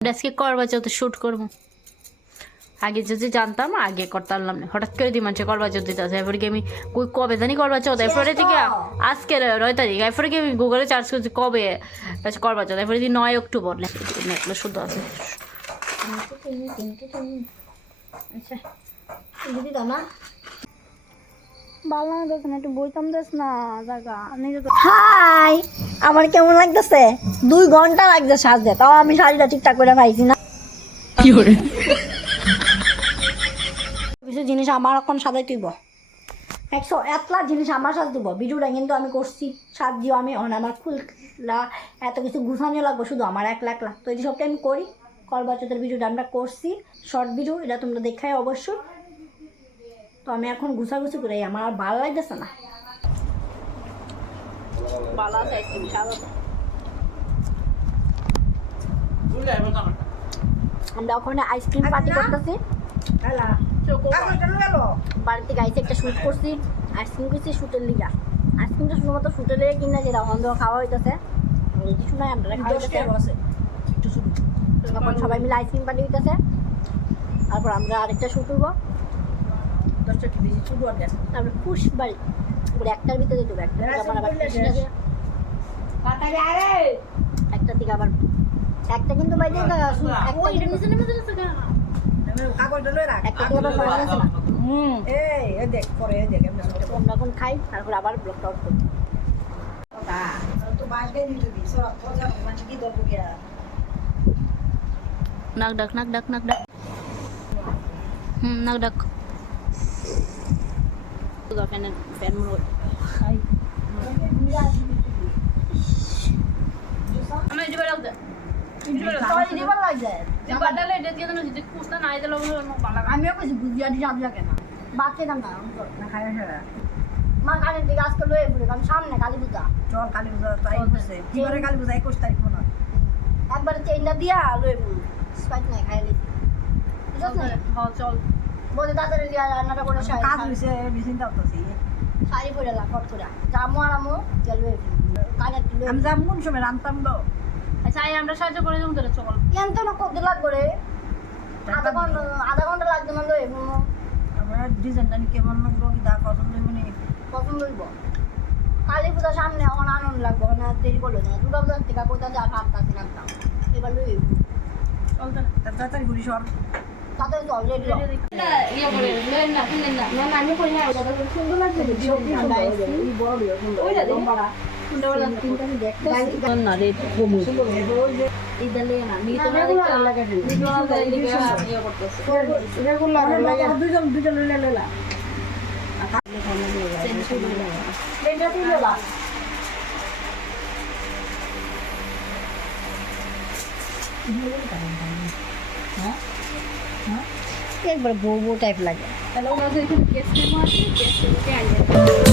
আজকে করবা চৌথ শ্যুট করব। আগে যদি জানতাম আগে করতে পারলাম না। হঠাৎ করে দিই মানুষের করবা চৌথ দিতে এরপরে কি আমি কই কবে জানি করবা চৌথ এরপরে থেকে আজকে নয় তারিখ। এরপরে কি আমি গুগলে চার্জ করছি কবে আচ্ছা, করবা চৌথ এরপরে দিই নয় অক্টোবর। নেটগুলো শুদ্ধ আছে। আচ্ছা দিদি দাও না। ভালো লাগতেছে না একটু বইতাম দেস না জায়গা। হাই আমার কেমন লাগতেছে? দুই ঘণ্টা লাগছে সাজতে তাও আমি শাড়িটা ঠিকঠাক করে পাইছি না। কিছু জিনিস আমার এখন সাজাই তুইব। একশো একলা জিনিস আমার সাজ দিব। ভিডিওটা কিন্তু আমি করছি সাজ দিও আমি। অন আমার ফুললা এত কিছু গুছানো লাগবো শুধু আমার একলা একলা। তো এই সবটা আমি করি। করবাচতের ভিডিওটা আমরা করছি। শর্ট ভিডিও এটা তোমরা দেখাই অবশ্যই। তো আমি এখন গুছাগুছি করে আমার আর ভালো লাগতেছে না। ভালো আছে। আইসক্রিম সাদা আমরা ওখানে আইসক্রিম পার্টি করতেছি। বাড়ি থেকে আইসে একটা শ্যুট করছি। আইসক্রিম করছি শ্যুটের লিগা। আইসক্রিমটা শুধুমাত্র শ্যুটের লেগে কিনা যেটা অন্ধ খাওয়া হইতেছে। কিছু নয় আমরা খাওয়া তখন সবাই মিলে আইসক্রিম পার্টি হইতেছে। তারপর আমরা আরেকটা শ্যুট করব। তারপরে ফুস বাড়ি। ওর একটার ভিতরে দেবো একটা থেকে আবার আবার একটা থেকে আবার একটা কিন্তু বাইরে এখন খাই তারপর আবার আউট করি। নাক ডাক নাক ডাক নাক ডাক। হুম নাক ডাক। ফ্যানের ফ্যান মনে হয় আমি দিবার লাগবে দিবার ডালে এটা দিয়ে না যদি কুস্তা নাই দিলে ভালো আমিও কিছু বুঝিয়া দিয়ে যাবি কেন। বাচ্চা দাম না মা কালের দিকে আজকে লয়ে পড়ে কারণ সামনে কালী পূজা একবার চেইনটা দিয়া লয়ে পড়ি স্পাইট নাই খাই লিখি হ্যাঁ চল। বলে তাড়াতাড়ি দিয়া রান্নাটা করে শাড়ি শাড়ি পরে লা ফট করে। জামু আর আমু তুলে আমি যাম কোন সময় রান্তাম তো আচ্ছা এই আমরা সাহায্য করে দেবো তোরা চল। ইয়ান তো না কত লাগবে রে? আধা ঘণ্টা আধা ঘণ্টা লাগবে না লয়ে আমরা ডিজাইন জানি কেমন লাগল কি দা পছন্দ মানে কখন লইব কালী পূজা সামনে এখন আনন্দ লাগবে না দেরি করল না। দুর্গা পূজার থেকে কোথাও যা ভাত কাছে লাগতাম এবার লই চল তাহলে তাড়াতাড়ি ঘুরি সর। দুজন দুজন লইলে লইলা। এটা তুই লা একবার বউ বউ টাইপ লাগে তাহলে ওরা যে এখানে গেস্ট আছে গেস্ট আইয়া